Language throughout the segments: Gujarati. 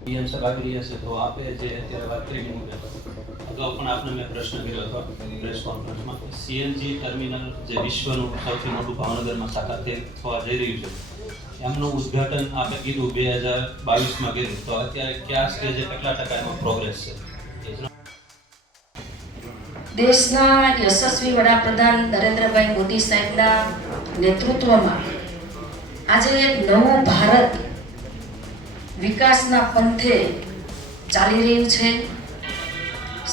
પીએમ આપે મેં પ્રશ્ન કર્યો સીએનજી ટર્મિનલ જે વિશ્વનું સૌથી મોટું ભાવનગરમાં સાકાતે થવા જઈ રહ્યું એમનું ઉદ્ઘાટન આપે કીધું બે હજાર બાવીસમાં કર્યું તો અત્યારે કયા સ્ટેજે કેટલા ટકા એમાં પ્રોગ્રેસ છે. દેશના યશસ્વી વડાપ્રધાન નરેન્દ્રભાઈ મોદી સાહેબના નેતૃત્વમાં આજે એક નવું ભારત વિકાસના પંથે ચાલી રહ્યું છે.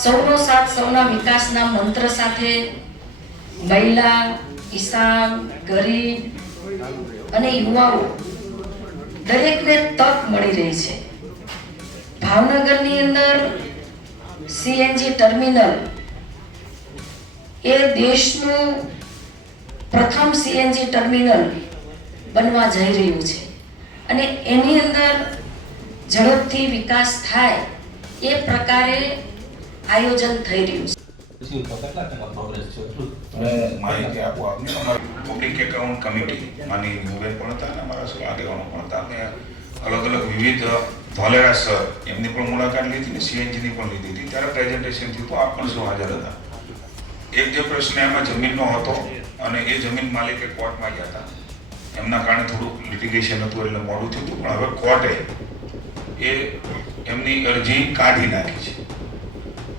સૌનો સાથ, સૌના વિકાસના મંત્ર સાથે મહિલા, કિસાન, ગરીબ અને યુવાઓ દરેકને તક મળી રહી છે. ભાવનગરની અંદર સીએનજી ટર્મિનલ એ દેશનું પ્રથમ સીએનજી ટર્મિનલ બનવા જઈ રહ્યું છે. અને એની અંદર ઝડપથી વિકાસ થાય એ પ્રકારે આયોજન થઈ રહ્યું છે. પછી તો કેટલા ટકા પ્રોગ્રેસ છે? એટલું હું માહિતી આપું આપને. અમારી પબ્લિક એકાઉન્ટ કમિટી માની મુંબઈ પણ હતા અને અમારા આગેવાનો પણ હતા અને અલગ અલગ વિવિધ ધોલેરા સર એમની પણ મુલાકાત લીધી ને સીએનજીની પણ લીધી હતી. ત્યારે પ્રેઝન્ટેશન થયું તો આપ પણ શું હાજર હતા? એક જે પ્રશ્ન એમાં જમીનનો હતો અને એ જમીન માલિકે કોર્ટમાં ગયા હતા. એમના કારણે થોડુંક લિટિગેશન હતું એટલે મોડું થયું હતું. પણ હવે કોર્ટે એ એમની અરજી કાઢી નાખી છે.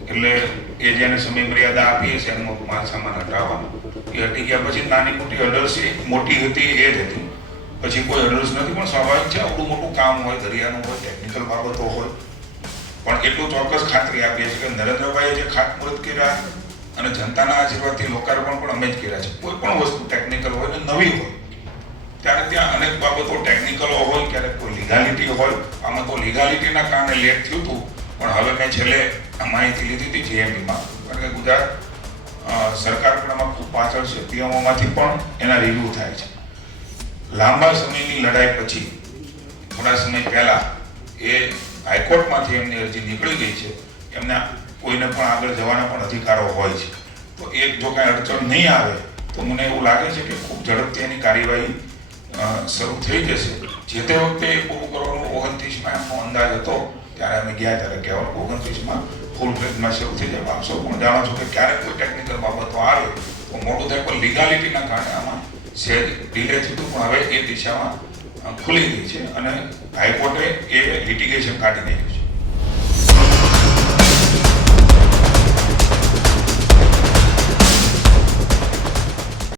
એટલે એ જેને સમય મર્યાદા આપી છે એમનો માલ સામાન હટાવવાનો. એ હટી ગયા પછી નાની મોટી અડર્સ મોટી હતી, એ જ હતી. પછી કોઈ અડર્સ નથી, પણ સ્વાભાવિક છે, આવડું મોટું કામ હોય, દરિયાનું હોય ટેકનિકલ બાબતો હોય. પણ એટલું ચોક્કસ ખાતરી આપીએ છીએ કે નરેન્દ્રભાઈએ જે ખાતમુહૂર્ત કર્યા અને જનતાના આશીર્વાદથી લોકાર્પણ પણ અમે જ કર્યા છે. કોઈ પણ વસ્તુ ટેકનિકલ હોય ને નવી હોય, ત્યારે ત્યાં અનેક બાબતો ટેકનિકલ હોય, ક્યારેક કોઈ લીગાલિટી હોય. આમાં તો લીગાલિટીના કારણે લેટ થયું હતું, પણ હવે મેં છેલ્લે માહિતી લીધી હતી જીએમબીમાં કારણ કે ગુજરાત સરકાર પણ આમાં ખૂબ પાછળ છે. પીએમઓમાંથી પણ એના રિવ્યૂ થાય છે. લાંબા સમયની લડાઈ પછી, થોડા સમય પહેલાં એ હાઈકોર્ટમાંથી એમની અરજી નીકળી ગઈ છે. એમના કોઈને પણ આગળ જવાના પણ અધિકારો હોય છે. તો એ જો કાંઈ અડચણ નહીં આવે, તો મને એવું લાગે છે કે ખૂબ ઝડપથી એની કાર્યવાહી શરૂ થઈ જશે. જે તે વખતે પૂરું કરવાનો ઓગણત્રીસમાં એમનો અંદાજ હતો, ત્યારે અમે ગયા ત્યારે કહેવાનું ઓગણત્રીસમાં ફૂલ ફ્લેજમાં શરૂ થઈ જાય. આપ પણ જાણો છો કે ક્યારેક કોઈ ટેકનિકલ બાબતો આવે, તો મોટું થાય પણ લીગાલિટીના કારણે આમાં સહેજ ડિલે થયું પણ હવે એ દિશામાં ખુલી ગઈ છે અને હાઈકોર્ટે એ લિટિગેશન કાઢી નાખ્યું છે.